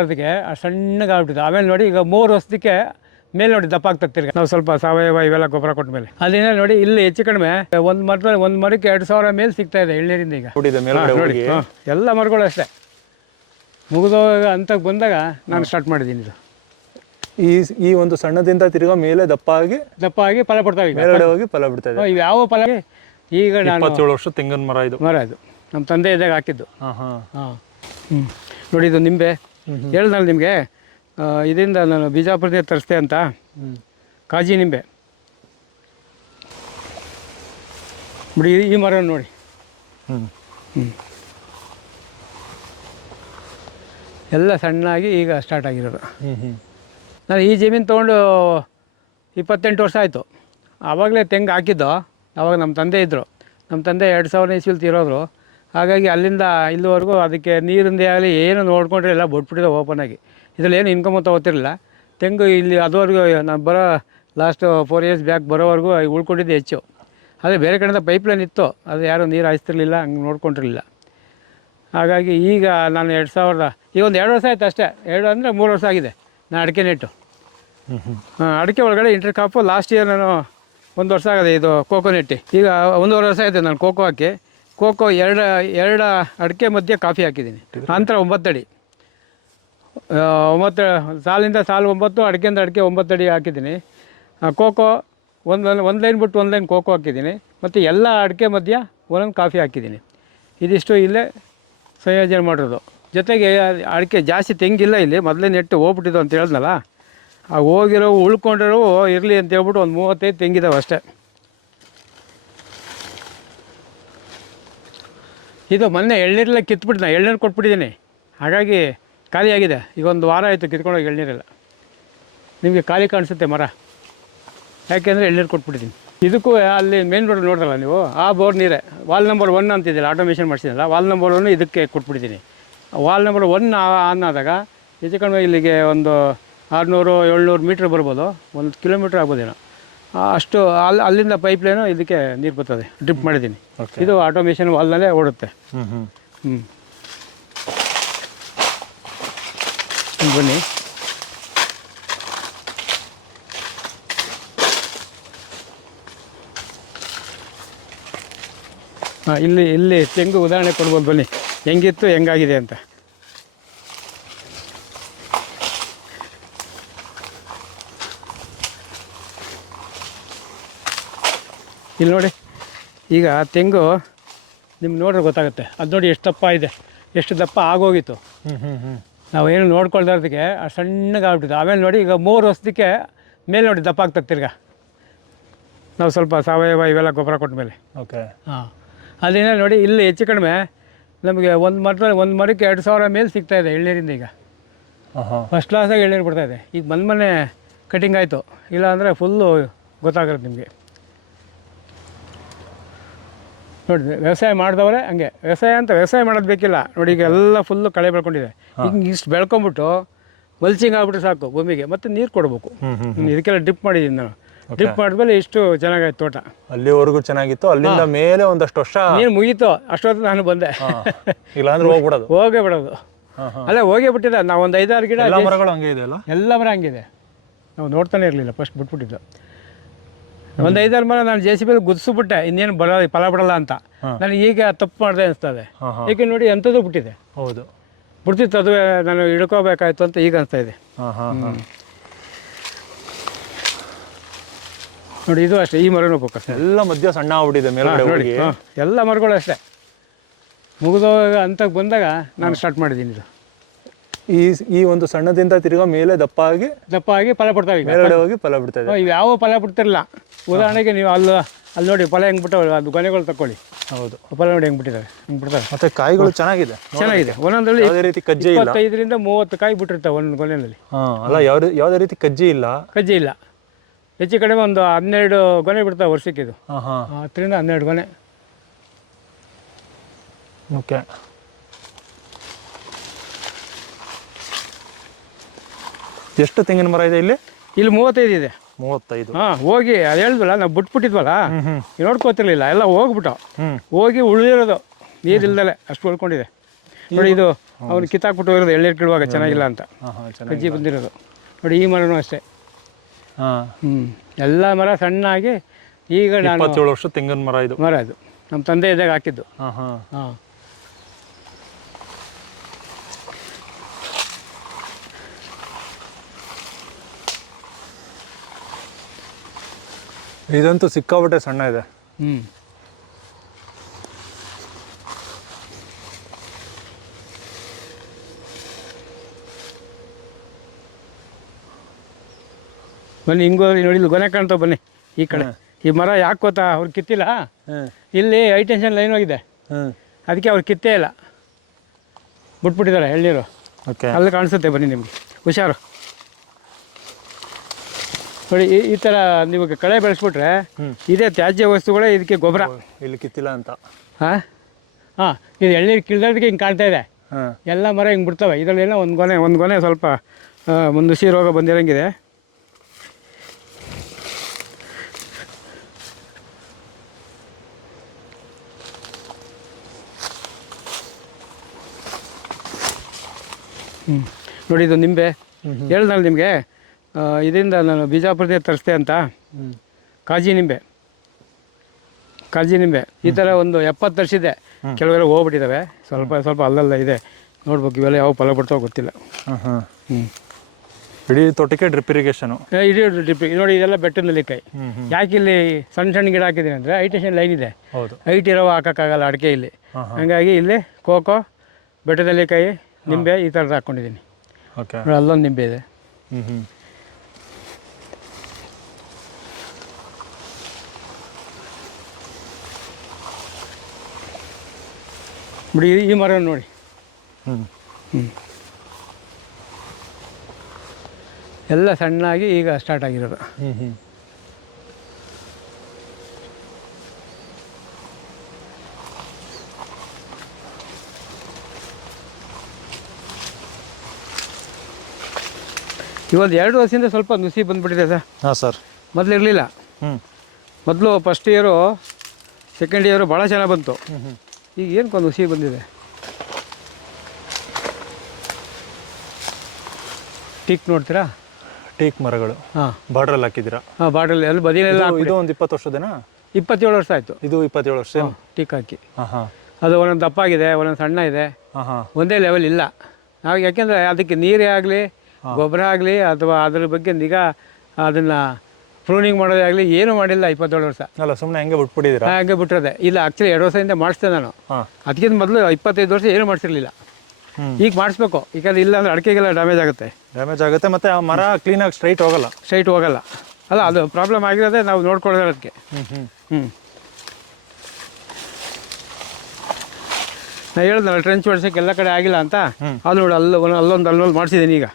ಅದಕ್ಕೆ ಸಣ್ಣಗೆ ಆಗ್ಬಿಟ್ಟಿದೆ. ಆಮೇಲೆ ನೋಡಿ ಈಗ ಮೂರು ವರ್ಷಕ್ಕೆ ಮೇಲೆ ನೋಡಿ ದಪ್ಪ ಆಗ್ತದೆ ತಿರ್ಗಿ ನಾವು ಸ್ವಲ್ಪ ಸಾವಯವ ಇವೆಲ್ಲ ಗೊಬ್ಬರ ಕೊಟ್ಟ ಮೇಲೆ ಅದೇನೇ ನೋಡಿ ಇಲ್ಲಿ ಹೆಚ್ಚು ಕಡಿಮೆ ಒಂದು ಮರದ ಒಂದು ಮರಕ್ಕೆ ಎರಡು ಸಾವಿರ ಮೇಲೆ ಸಿಗ್ತಾ ಇದೆ ಎಳ್ನೀರಿಂದ ಈಗ. ನೋಡಿ ಎಲ್ಲ ಮರಗಳು ಅಷ್ಟೇ. ಮುಗಿದೋಗ ಅಂತ ಬಂದಾಗ ನಾನು ಸ್ಟಾರ್ಟ್ ಮಾಡಿದ್ದೀನಿ ಇದು. ಈ ಈ ಒಂದು ಸಣ್ಣದಿಂದ ತಿರ್ಗ ಮೇಲೆ ದಪ್ಪ ಆಗಿ ದಪ್ಪ ಆಗಿ ಫಲ ಬಿಡ್ತಾವೆ ಈಗ. ಮೇಲ್ಗಡೆ ಹೋಗಿ ಫಲ ಬಿಡ್ತಾ ಇದೆ. ಇವು ಯಾವ ಫಲ ಈಗ ನಾನು ಇಪ್ಪತ್ತೇಳು ವರ್ಷ ತೆಂಗಿನ ಮರ ಇದು. ಮರ ಇದು. ನಮ್ಮ ತಂದೆ ಇದ್ದಾಗ ಹಾಕಿದ್ದು. ಹಾ ಹಾ. ಹಾಂ. ಹ್ಞೂ ನೋಡಿ ಇದು ನಿಂಬೆ. ಹೇಳ್ದಲ್ಲ ನಿಮಗೆ? ಇದರಿಂದ ನಾನು ಬಿಜಾಪುರದಿಂದ ತರಿಸ್ದೆ ಅಂತ. ಕಾಜಿ ನಿಂಬೆ. ಬಿಡಿ ಈ- ಮರ ನೋಡಿ. ಎಲ್ಲ ಸಣ್ಣಾಗಿ ಈಗ ಸ್ಟಾರ್ಟ್ ಆಗಿರೋದು. ನಾನು ಈ ಜಮೀನು ತೊಗೊಂಡು ಇಪ್ಪತ್ತೆಂಟು ವರ್ಷ ಆಯಿತು. ಆವಾಗಲೇ ತೆಂಗು ಹಾಕಿದ್ದು. ಆವಾಗ ನಮ್ಮ ತಂದೆ ಇದ್ದರು ನಮ್ಮ ತಂದೆ ಎರಡು ಸಾವಿರ ಇಸ್ವಿಲ್ ತೀರೋದ್ರು. ಹಾಗಾಗಿ ಅಲ್ಲಿಂದ ಇಲ್ಲಿವರೆಗೂ ಅದಕ್ಕೆ ನೀರಿಂದೇ ಆಗಲಿ ಏನು ನೋಡಿಕೊಂಡ್ರೆ ಎಲ್ಲ ಬಿಟ್ಬಿಟ್ಟಿದೆ ಓಪನ್ ಆಗಿ. ಇದರಲ್ಲಿ ಏನು ಇನ್ಕಮ್ ಅಂತ ಗೊತ್ತಿರಲಿಲ್ಲ. ತೆಂಗು ಇಲ್ಲಿ ಅದುವರೆಗೂ ನಾನು ಬರೋ ಲಾಸ್ಟ್ ಫೋರ್ ಇಯರ್ಸ್ ಬ್ಯಾಕ್ ಬರೋವರೆಗೂ ಉಳ್ಕೊಂಡಿದ್ದೆ ಹೆಚ್ಚು. ಆದರೆ ಬೇರೆ ಕಡೆಯಿಂದ ಪೈಪ್ಲೈನ್ ಇತ್ತು. ಅದು ಯಾರೂ ನೀರು ಹಾಯಿಸ್ತಿರ್ಲಿಲ್ಲ ಹಂಗೆ ನೋಡ್ಕೊಂಡಿರಲಿಲ್ಲ. ಹಾಗಾಗಿ ಈಗ ನಾನು ಎರಡು ಸಾವಿರದ ಈಗ ಒಂದು ಎರಡು ವರ್ಷ ಆಯ್ತು ಅಷ್ಟೇ. ಎರಡು ಅಂದರೆ ಮೂರು ವರ್ಷ ಆಗಿದೆ ನಾನು ಅಡಿಕೆ ನೆಟ್ಟು. ಅಡಿಕೆ ಒಳಗಡೆ ಇಂಟರ್ ಕಾಪು. ಲಾಸ್ಟ್ ಇಯರ್ ನಾನು ಒಂದು ವರ್ಷ ಆಗಿದೆ ಇದು ಕೋಕೋ ನೆಟ್ಟಿ ಈಗ ಒಂದೂವರೆ ವರ್ಷ ಆಯಿತು ನಾನು ಕೋಕೋ ಹಾಕಿ. ಕೋಕೋ ಎರಡು ಎರಡು ಅಡಿಕೆ ಮಧ್ಯೆ ಕಾಫಿ ಹಾಕಿದ್ದೀನಿ. ನಂತರ ಒಂಬತ್ತಡಿ. ಒಂಬತ್ತು ಸಾಲಿಂದ ಸಾಲು ಒಂಬತ್ತು ಅಡಿಕೆಯಿಂದ ಅಡಿಕೆ ಒಂಬತ್ತು ಅಡಿ ಹಾಕಿದ್ದೀನಿ ಕೋಕೋ ಒಂದು ಒಂದು ಲೈನ್ ಬಿಟ್ಟು ಒಂದು ಲೈನ್ ಕೋಕೋ ಹಾಕಿದ್ದೀನಿ. ಮತ್ತು ಎಲ್ಲ ಅಡಿಕೆ ಮಧ್ಯ ಒಂದೊಂದು ಕಾಫಿ ಹಾಕಿದ್ದೀನಿ. ಇದಿಷ್ಟು ಇಲ್ಲೇ ಸಂಯೋಜನೆ ಮಾಡಿರೋದು. ಜೊತೆಗೆ ಅಡಿಕೆ ಜಾಸ್ತಿ ತೆಂಗಿಲ್ಲ ಇಲ್ಲಿ. ಮೊದಲೇ ನೆಟ್ಟು ಹೋಗ್ಬಿಟ್ಟಿದ್ದು ಅಂತ ಹೇಳಿದ್ನಲ್ಲ? ಆ ಹೋಗಿರೋ ಉಳ್ಕೊಂಡಿರೋ ಇರಲಿ ಅಂತ ಹೇಳ್ಬಿಟ್ಟು ಒಂದು ಮೂವತ್ತೈದು ತೆಂಗಿದಾವೆ ಅಷ್ಟೇ. ಇದು ಮೊನ್ನೆ ಎಳ್ನೀರೆಲ್ಲ ಕಿತ್ಬಿಟ್ಟು ನಾ ಎಳ್ನೀರು ಕೊಟ್ಬಿಟ್ಟಿದ್ದೀನಿ. ಹಾಗಾಗಿ ಖಾಲಿಯಾಗಿದೆ ಈಗ ಒಂದು ವಾರ ಆಯಿತು ಕಿತ್ಕೊಂಡೋಗಿ ಎಳ್ನೀರೆಲ್ಲ. ನಿಮಗೆ ಖಾಲಿ ಕಾಣಿಸುತ್ತೆ ಮರ. ಯಾಕೆಂದರೆ ಎಳ್ನೀರು ಕೊಟ್ಬಿಟ್ಟಿದ್ದೀನಿ. ಇದಕ್ಕೂ ಅಲ್ಲಿ ಮೇನ್ ರೋಡ್ ನೋಡ್ರಲ್ಲ ನೀವು? ಆ ಬೋರ್ ನೀರೇ. ವಾಲ್ ನಂಬರ್ ಒನ್ ಅಂತಿದ್ದಿಲ್ಲ ಆಟೋಮೇಷನ್ ಮಾಡಿಸಿದಲ್ಲ ವಾಲ್ ನಂಬರ್ ಒನ್ ಇದಕ್ಕೆ ಕೊಟ್ಬಿಟ್ಟಿದ್ದೀನಿ. ವಾಲ್ ನಂಬರ್ ಒನ್ ಆನ್ ಆದಾಗ ಹೆಚ್ಚು ಕಡಿಮೆ ಇಲ್ಲಿಗೆ ಒಂದು ಆರುನೂರು, ಏಳ್ನೂರು ಮೀಟ್ರ್ ಬರ್ಬೋದು. ಒಂದು ಕಿಲೋಮೀಟ್ರ್ ಆಗ್ಬೋದೇನೋ. ಅಷ್ಟು ಅಲ್ಲಿ ಅಲ್ಲಿಂದ ಪೈಪ್ಲೈನು ಇದಕ್ಕೆ ನೀರು ಬರ್ತದೆ. ಡ್ರಿಪ್ ಮಾಡಿದ್ದೀನಿ. ಇದು ಆಟೋಮೇಷನ್ ವಾಲ್ನಲ್ಲೇ ಓಡುತ್ತೆ. ಹ್ಞೂ ಬನ್ನಿ. ಹಾಂ ಇಲ್ಲಿ ಇಲ್ಲಿ ತೆಂಗು ಉದಾಹರಣೆ ಕೊಡ್ಬೋದು ಬನ್ನಿ. ಹೆಂಗಿತ್ತು ಹೆಂಗಾಗಿದೆ ಅಂತ. ಇಲ್ಲಿ ನೋಡಿ. ಈಗ ತೆಂಗು ನಿಮ್ಗೆ ನೋಡ್ರೆ ಗೊತ್ತಾಗುತ್ತೆ. ಅದು ನೋಡಿ ಎಷ್ಟು ದಪ್ಪ ಇದೆ. ಎಷ್ಟು ದಪ್ಪ ಆಗೋಗಿತ್ತು. ನಾವೇನು ನೋಡ್ಕೊಳ್ತಾ ಇರೋದಕ್ಕೆ ಆ ಸಣ್ಣಗೆ ಆಗ್ಬಿಟ್ಟಿದೆ ಆಮೇಲೆ ನೋಡಿ ಈಗ ಮೂರು ವರ್ಷದಕ್ಕೆ ಮೇಲೆ ನೋಡಿ ದಪ್ಪ ಆಗ್ತದೆ ತಿರ್ಗ. ನಾವು ಸ್ವಲ್ಪ ಸಾವಯವ ಇವೆಲ್ಲ ಗೊಬ್ಬರ ಕೊಟ್ಟ ಮೇಲೆ ಓಕೆ. ಹಾಂ. ಅದೇನ ನೋಡಿ ಇಲ್ಲಿ ಹೆಚ್ಚು ಕಡಿಮೆ ನಮಗೆ ಒಂದು ಮರದಲ್ಲಿ ಒಂದು ಮರಕ್ಕೆ ಎರಡು ಸಾವಿರ ಮೇಲೆ ಸಿಗ್ತಾ ಇದೆ ಎಳ್ನೀರಿಂದ ಈಗ. ಫಸ್ಟ್ ಕ್ಲಾಸಾಗಿ ಎಳ್ನೀರು ಬಿಡ್ತಾ ಇದೆ. ಈಗ ಮೊನ್ನೆ ಮನೆ ಕಟಿಂಗ್ ಆಯಿತು. ಇಲ್ಲ ಅಂದರೆ ಫುಲ್ಲು ಗೊತ್ತಾಗುತ್ತೆ ನಿಮಗೆ. ನೋಡಿ ವ್ಯವಸಾಯ ಮಾಡಿದವರೇ ಹಂಗೆ. ವ್ಯವಸಾಯ ಅಂತ ವ್ಯವಸಾಯ ಮಾಡೋದು ಬೇಕಿಲ್ಲ. ನೋಡಿ ಈಗ ಎಲ್ಲ ಫುಲ್ಲು ಕಳೆ ಬೆಳ್ಕೊಂಡಿದೆ. ಹಿಂಗೆ ಇಷ್ಟು ಬೆಳ್ಕೊಂಬಿಟ್ಟು ಮಲ್ಚಿಂಗ್ ಆಗ್ಬಿಟ್ರೆ ಸಾಕು ಭೂಮಿಗೆ ಮತ್ತೆ ನೀರು ಕೊಡಬೇಕು. ಇದಕ್ಕೆಲ್ಲ ಡ್ರಿಪ್ ಮಾಡಿದ್ದೀನಿ ನಾನು. ಡ್ರಿಪ್ ಮಾಡಿದ್ಮೇಲೆ ಇಷ್ಟು ಚೆನ್ನಾಗಾಯ್ತು ತೋಟ. ಅಲ್ಲಿವರೆಗೂ ಚೆನ್ನಾಗಿತ್ತು ಅಲ್ಲಿಂದ ಮೇಲೆ ಒಂದಷ್ಟು ವರ್ಷ ನೀನು ಮುಗೀತು ಅಷ್ಟೊತ್ತು ನಾನು ಬಂದೆ. ಇಲ್ಲಾಂದ್ರೆ ಹೋಗ್ಬಿಡೋದು. ಹೋಗೇ ಬಿಡೋದು. ಅಲ್ಲ ಹೋಗೇ ಬಿಟ್ಟಿದೆ ನಾವು ಒಂದು ಐದಾರು ಗಿಡ ಎಲ್ಲ ಮರಗಳು ಹಂಗೆ ಇದೆ ಎಲ್ಲ ಮರ ಹಂಗಿದೆ. ನಾವು ನೋಡ್ತಾನೆ ಇರಲಿಲ್ಲ ಫಸ್ಟ್ ಬಿಟ್ಬಿಟ್ಟಿದ್ದು. ಒಂದು ಐದಾರು ಮರ ನಾನು ಜೆ ಸಿ ಬಿ ಗುದಿಸ್ಬಿಟ್ಟೆ ಇನ್ನೇನು ಬರ ಫಲ ಬಿಡಲ್ಲ ಅಂತ. ನನಗೆ ಈಗ ತಪ್ಪು ಮಾಡಿದೆ ಅನಿಸ್ತದೆ. ಹಾ ನೋಡಿ ಎಂಥದ್ದು ಬಿಟ್ಟಿದೆ. ಹೌದು. ಬಿಡ್ತಿತ್ತು ಅದು ನಾನು ಹಿಡ್ಕೋಬೇಕಾಯ್ತು ಅಂತ ಈಗ ಅನಿಸ್ತಾ ಇದೆ ನೋಡಿ ಇದು ಅಷ್ಟೇ ಈ ಮರನೂ ಫೋಕಸ್ ಎಲ್ಲ ಮಧ್ಯ ಸಣ್ಣ ಆಗ್ಬಿಟ್ಟಿದೆ ಮೇಲ್ಗಡೆ ಎಲ್ಲ ಮರಗಳು ಅಷ್ಟೇ ಮುಗಿದೋಗ ಅಂತ ಬಂದಾಗ ನಾನು ಸ್ಟಾರ್ಟ್ ಮಾಡಿದ್ದೀನಿ ಇದು. ಈ ಈ ಒಂದು ಸಣ್ಣದಿಂದ ತಿರ್ಗಾ ಮೇಲೆ ದಪ್ಪ ಆಗಿ ದಪ್ಪ ಆಗಿ ಫಲ ಬಿಡ್ತಾವೆ ಈಗ ಮೇಲ್ಗಡೆ ಹೋಗಿ ಫಲ ಬಿಡ್ತಾ ಇದೆ. ಇವು ಯಾವ ಫಲ ಬಿಡ್ತಿರಲ್ಲ ಉದಾಹರಣೆಗೆ ನೀವು ಅಲ್ಲಿ ಅಲ್ಲಿ ನೋಡಿ ಫಲ ಹೆಂಗ್ ಬಿಟ್ಟವೆ ಅದು ಗೊನೆಗಳು ತಕೊಳ್ಳಿ ಹೌದು. ಫಲ ನೋಡಿ ಹೆಂಗ್ ಬಿಟ್ಟಿದ್ದಾವೆ ಹೆಂಗೆ ಬಿಡ್ತಾರೆ ಮತ್ತೆ ಕಾಯಿಗಳು ಚೆನ್ನಾಗಿದೆ. ಚೆನ್ನಾಗಿದೆ. ಒಂದೊಂದರಲ್ಲಿ ಯಾವುದೇ ರೀತಿ ಕಜ್ಜೆ ಇಲ್ಲ. ಇಪ್ಪತ್ತೈದರಿಂದ ಮೂವತ್ತು ಕಾಯಿ ಬಿಟ್ಟಿರ್ತಾವೆ ಒಂದು ಗೊನೆಯಲ್ಲಿ. ಹಾ ಅಲ್ಲ ಯಾವ್ದು ಯಾವುದೇ ರೀತಿ ಕಜ್ಜೆ ಇಲ್ಲ. ಕಜ್ಜಿ ಇಲ್ಲ. ಹೆಚ್ಚು ಕಡಿಮೆ ಒಂದು ಹನ್ನೆರಡು ಗೊನೆ ಬಿಡ್ತಾವೆ ವರ್ಷಕ್ಕೆ ಇದು. ಹತ್ತರಿಂದ ಹನ್ನೆರಡು ಗೊನೆ. ಓಕೆ ಎಷ್ಟು ತೆಂಗಿನ ಮರ ಇದೆ ಇಲ್ಲಿ? ಇಲ್ಲಿ ಮೂವತ್ತೈದು ಇದೆ. ಮೂವತ್ತೈದು. ಹಾ ಹೋಗಿ ಅದು ಹೇಳಿದ್ವಲ್ಲ ನಾವು ಬಿಟ್ಬಿಟ್ಟಿದ್ವಲ್ಲ? ನೋಡ್ಕೋತಿರ್ಲಿಲ್ಲ ಎಲ್ಲ ಹೋಗ್ಬಿಟ್ಟು ಹೋಗಿ ಉಳಿದಿರೋದು ನೀರಿಲ್ದಲೆ ಅಷ್ಟು ಉಳ್ಕೊಂಡಿದೆ. ನೋಡಿ ಇದು ಅವ್ನು ಕಿತ್ತಾಕ್ಬಿಟ್ಟು ಹೋಗಿರೋದು ಎಳ್ಳೇರು ಕಿಡುವಾಗ ಚೆನ್ನಾಗಿಲ್ಲ ಅಂತ. ಕಜ್ಜಿ ಬಂದಿರೋದು. ನೋಡಿ ಈ ಮರನೂ ಅಷ್ಟೇ. ಹಾಂ. ಹ್ಞೂ ಎಲ್ಲ ಮರ ಸಣ್ಣಾಗಿ ಈಗ ನಾನು ವರ್ಷ ತೆಂಗಿನ ಮರ ಇದು. ಮರ ಇದು ನಮ್ಮ ತಂದೆ ಇದ್ದಾಗ ಹಾಕಿದ್ದು. ಹಾಂ ಹಾಂ. ಇದಂತೂ ಸಿಕ್ಕಾಪಟ್ಟೆ ಸಣ್ಣ ಇದೆ. ಹ್ಞೂ ಬನ್ನಿ ಹಿಂಗೋ ನೋಡಿ ಇಲ್ಲಿ ಗೊನೆ ಕಾಣ್ತಾವೆ ಬನ್ನಿ ಈ ಕಡೆ. ಈ ಮರ ಯಾಕೆ ಗೊತ್ತಾ ಅವ್ರು ಕಿತ್ತಿಲ್ಲ? ಇಲ್ಲಿ ಹೈ ಟೆನ್ಷನ್ ಲೈನ್ ಹೋಗಿದೆ. ಅದಕ್ಕೆ ಅವ್ರು ಕಿತ್ತೇ ಇಲ್ಲ. ಬಿಟ್ಬಿಟ್ಟಿದ್ದಾರೆ ಎಳ್ನೀರು. ಓಕೆ. ಅಲ್ಲಿ ಕಾಣಿಸುತ್ತೆ ಬನ್ನಿ ನಿಮಗೆ. ಹುಷಾರು. ನೋಡಿ ಈ ಈ ಥರ ನೀವು ಕಳೆ ಬೆಳೆಸ್ಬಿಟ್ರೆ. ಇದೇ ತ್ಯಾಜ್ಯ ವಸ್ತುಗಳೇ ಇದಕ್ಕೆ ಗೊಬ್ಬರ. ಇಲ್ಲಿ ಕಿತ್ತಿಲ್ಲ ಅಂತ. ಹಾಂ? ಹಾಂ ಇದು ಎಳ್ನೀರು ಕಿಳ್ದೋದಕ್ಕೆ ಹಿಂಗೆ ಕಾಣ್ತಾ ಇದೆ. ಹಾಂ. ಎಲ್ಲ ಮರ ಹಿಂಗೆ ಬಿಡ್ತವೆ. ಇದರಲ್ಲೆಲ್ಲ ಒಂದು ಗೊನೆ ಒಂದು ಗೊನೆ ಸ್ವಲ್ಪ ಆ, ಒಂದು ಹುಸಿ ರೋಗ ಬಂದಿರಂಗಿದೆ. ಹ್ಞೂ ನೋಡಿ ಇದು ನಿಂಬೆ. ಹೇಳ್ದಲ್ಲ ನಿಮಗೆ? ಇದರಿಂದ ನಾನು ಬಿಜಾಪುರದಿಂದ ತರಿಸ್ದೆ ಅಂತ. ಕಾಜಿ ನಿಂಬೆ ಕಾಜಿ ನಿಂಬೆ ಈ ಥರ ಒಂದು ಎಪ್ಪತ್ತು ತರಿಸಿದೆ ಕೆಲವೆಲ್ಲ ಹೋಗ್ಬಿಟ್ಟಿದ್ದಾವೆ ಸ್ವಲ್ಪ ಸ್ವಲ್ಪ ಅಲ್ಲಲ್ಲ ಇದೆ. ನೋಡ್ಬೇಕು ಇವೆಲ್ಲ ಯಾವ ಫಲ ಬಿಡ್ತಾವ ಗೊತ್ತಿಲ್ಲ. ಹಾಂ ಹಾಂ ಹ್ಞೂ ಇಡೀ ತೋಟಕ್ಕೆ ಡ್ರಿಪ್ ಇರಿಗೇಷನು. ಇಡೀ ಡ್ರಿಪ್ ನೋಡಿ ಇದೆಲ್ಲ ಬೆಟ್ಟದ ನೆಲ್ಲಿಕಾಯಿ. ಯಾಕೆ ಇಲ್ಲಿ ಸಣ್ಣ ಸಣ್ಣ ಗಿಡ ಹಾಕಿದ್ದೀನಿ ಅಂದರೆ ಐಟೇಷನ್ ಲೈನ್ ಇದೆ. ಹೈಟ್ ಇರೋ ಹಾಕೋಕ್ಕಾಗಲ್ಲ ಅಡಿಕೆ ಇಲ್ಲಿ. ಹಾಗಾಗಿ ಇಲ್ಲಿ ಕೋಕೋ ಬೆಟ್ಟದ ನೆಲ್ಲಿಕಾಯಿ ನಿಂಬೆ ಈ ಥರದ್ದು ಹಾಕ್ಕೊಂಡಿದ್ದೀನಿ ಓಕೆ. ಅಲ್ಲೊಂದು ನಿಂಬೆ ಇದೆ. ಹ್ಞೂ ಹ್ಞೂ ನೋಡಿ ಈ- ಈ ಮರ ನೋಡಿ. ಹ್ಞೂ ಎಲ್ಲ ಸಣ್ಣಾಗಿ ಈಗ ಸ್ಟಾರ್ಟ್ ಆಗಿರೋದು. ಹ್ಞೂ ಹ್ಞೂ ಇವತ್ತು ಎರಡು ವರ್ಷದಿಂದ ಸ್ವಲ್ಪ ನುಸಿ ಬಂದ್ಬಿಟ್ಟಿದೆ ಸರ್. ಹಾಂ ಸರ್. ಮೊದಲು ಇರಲಿಲ್ಲ ಹ್ಞೂ ಮೊದಲು ಫಸ್ಟ್ ಇಯರು ಸೆಕೆಂಡ್ ಇಯರು ಭಾಳ ಚೆನ್ನಾಗಿ ಬಂತು. ಹ್ಞೂ ಹ್ಞೂ ಈಗ ಏನಕ್ಕೊಂದು ಹುಸಿ ಬಂದಿದೆ? ಟೀಕ್ ನೋಡ್ತೀರಾ? ಟೀಕ್ ಮರಗಳು. ಹಾಂ. ಬಾರ್ಡ್ರಲ್ಲಿ ಹಾಕಿದ್ದೀರಾ? ಹಾಂ ಬಾರ್ಡ್ರಲ್ಲಿ ಅಲ್ಲಿ ಬದಿಯಲ್ಲ ಇದು- ಒಂದು ಇಪ್ಪತ್ತು ವರ್ಷದೇನಾ? ಇಪ್ಪತ್ತೇಳು ವರ್ಷ ಆಯಿತು. ಇದು ಇಪ್ಪತ್ತೇಳು ವರ್ಷ ಟೀಕ್ ಹಾಕಿ. ಹಾಂ ಹಾಂ. ಅದು ಒಂದೊಂದು ದಪ್ಪಾಗಿದೆ ಒಂದೊಂದು ಸಣ್ಣ ಇದೆ. ಹಾಂ ಹಾಂ. ಒಂದೇ ಲೆವೆಲ್ ಇಲ್ಲ. ನಾವು ಯಾಕೆಂದರೆ ಅದಕ್ಕೆ ನೀರೇ ಆಗಲಿ ಗೊಬ್ಬರ ಆಗಲಿ ಅಥವಾ ಅದ್ರ ಬಗ್ಗೆ ನಿಗಾ ಅದನ್ನು ಪ್ರೂನಿಂಗ್ ಮಾಡೋದೇ ಆಗಲಿ ಏನೂ ಮಾಡಿಲ್ಲ ಇಪ್ಪತ್ತೇಳು ವರ್ಷ. ಅಲ್ಲ ಸುಮ್ಮನೆ ಹೆಂಗೆ ಬಿಟ್ಬಿಟ್ಟಿದ್ದೀರಾ? ಹಂಗೆ ಬಿಟ್ಟಿರೋದೆ. ಇಲ್ಲ ಆ್ಯಕ್ಚುಲಿ ಎರಡು ವರ್ಷದಿಂದ ಮಾಡಿಸ್ದೆ ನಾನು. ಅದಕ್ಕಿಂತ ಮೊದಲು ಇಪ್ಪತ್ತೈದು ವರ್ಷ ಏನು ಮಾಡಿಸಿರ್ಲಿಲ್ಲ. ಈಗ ಮಾಡಿಸ್ಬೇಕು. ಈಗ ಇಲ್ಲ ಅಂದ್ರೆ ಅಡಿಕೆಗೆಲ್ಲ ಡ್ಯಾಮೇಜ್ ಆಗುತ್ತೆ. ಡ್ಯಾಮೇಜ್ ಆಗುತ್ತೆ ಮತ್ತೆ ಆ ಮರ ಕ್ಲೀನಾಗಿ ಸ್ಟ್ರೈಟ್ ಹೋಗಲ್ಲ. ಸ್ಟ್ರೈಟ್ ಹೋಗಲ್ಲ. ಅಲ್ಲ ಅದು ಪ್ರಾಬ್ಲಮ್ ಆಗಿರೋದೆ ನಾವು ನೋಡ್ಕೊಳ್ಳೋದಕ್ಕೆ ಅದಕ್ಕೆ. ಹ್ಞೂ ಹ್ಞೂ ನಾ ಹೇಳ್ದಲ್ಲ ಟ್ರೆಂಚ್ ಹೊಡ್ಸೋಕ್ಕೆ ಎಲ್ಲ ಕಡೆ ಆಗಿಲ್ಲ ಅಂತ. ಅಲ್ಲಿ ಅದು ನೋಡಿ ಅಲ್ಲಿ ಅಲ್ಲೊಂದು ಅಲ್ಲೊಂದು ಮಾಡಿಸಿದ್ದೀನಿ ಈಗ.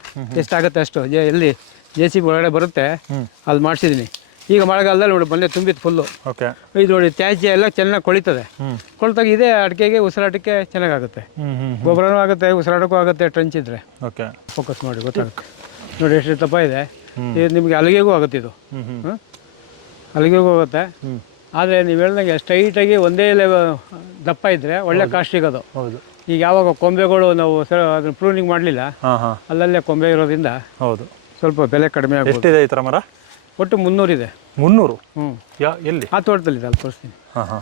ಎಷ್ಟಾಗುತ್ತೆ ಅಷ್ಟು. ಎಲ್ಲಿ? ಜೆ ಸಿ ಬಿ ಒಳಗಡೆ ಬರುತ್ತೆ. ಅದು ಅಲ್ಲಿ ಮಾಡಿಸಿದ್ದೀನಿ ಈಗ ಮಳೆಗಾಲದಲ್ಲಿ ನೋಡಿ ಬಂದೆ ತುಂಬಿತ್ತು ಫುಲ್ಲು ಓಕೆ ಇದು ನೋಡಿ ತ್ಯಾಜ್ಯ ಎಲ್ಲ ಚೆನ್ನಾಗಿ ಕೊಳಿತದೆ. ಕೊಳ್ತಾಗ ಇದೇ ಅಡಿಕೆಗೆ ಉಸಿರಾಟಕ್ಕೆ ಚೆನ್ನಾಗಾಗುತ್ತೆ. ಗೊಬ್ಬರನೂ ಆಗುತ್ತೆ ಉಸಿರಾಟಕ್ಕೂ ಆಗುತ್ತೆ ಟ್ರೆಂಚ್ ಇದ್ರೆ. ಓಕೆ ಫೋಕಸ್ ಮಾಡಿ ಗೊತ್ತಾಗುತ್ತೆ. ನೋಡಿ ಎಷ್ಟು ದಪ್ಪ ಇದೆ. ಇದು ನಿಮಗೆ ಅಲ್ಲಿಗೆಗೂ ಆಗುತ್ತೆ ಇದು? ಅಲ್ಲಿಗೆಗೂ ಆಗುತ್ತೆ. ಆದರೆ ನೀವು ಹೇಳ್ದಂಗೆ ಸ್ಟ್ರೈಟಾಗಿ ಒಂದೇ ಲೆವೆಲ್ ದಪ್ಪ ಇದ್ದರೆ ಒಳ್ಳೆ ಕಾಸ್ಟ್ ಸಿಗೋದು. ಹೌದು. ಈಗ ಯಾವಾಗ ಕೊಂಬೆಗಳು ನಾವು ಸರ್ ಅದನ್ನು ಪ್ರೂನಿಂಗ್ ಮಾಡಲಿಲ್ಲ ಹಾಂ ಹಾಂ. ಅಲ್ಲಲ್ಲೇ ಕೊಂಬೆ ಇರೋದ್ರಿಂದ ಹೌದು. ಸ್ವಲ್ಪ ಬೆಲೆ ಕಡಿಮೆ ಆಗುತ್ತೆ ಎಷ್ಟಿದೆ ಈ ಥರ ಮರ? ಒಟ್ಟು ಮುನ್ನೂರಿದೆ. ಮುನ್ನೂರು? ಹ್ಞೂ ಯಾ ಎಲ್ಲಿ? ಆ ತೋಟದಲ್ಲಿದೆ ಅಲ್ಲಿ ತೋರಿಸ್ತೀನಿ. ಹಾಂ ಹಾಂ.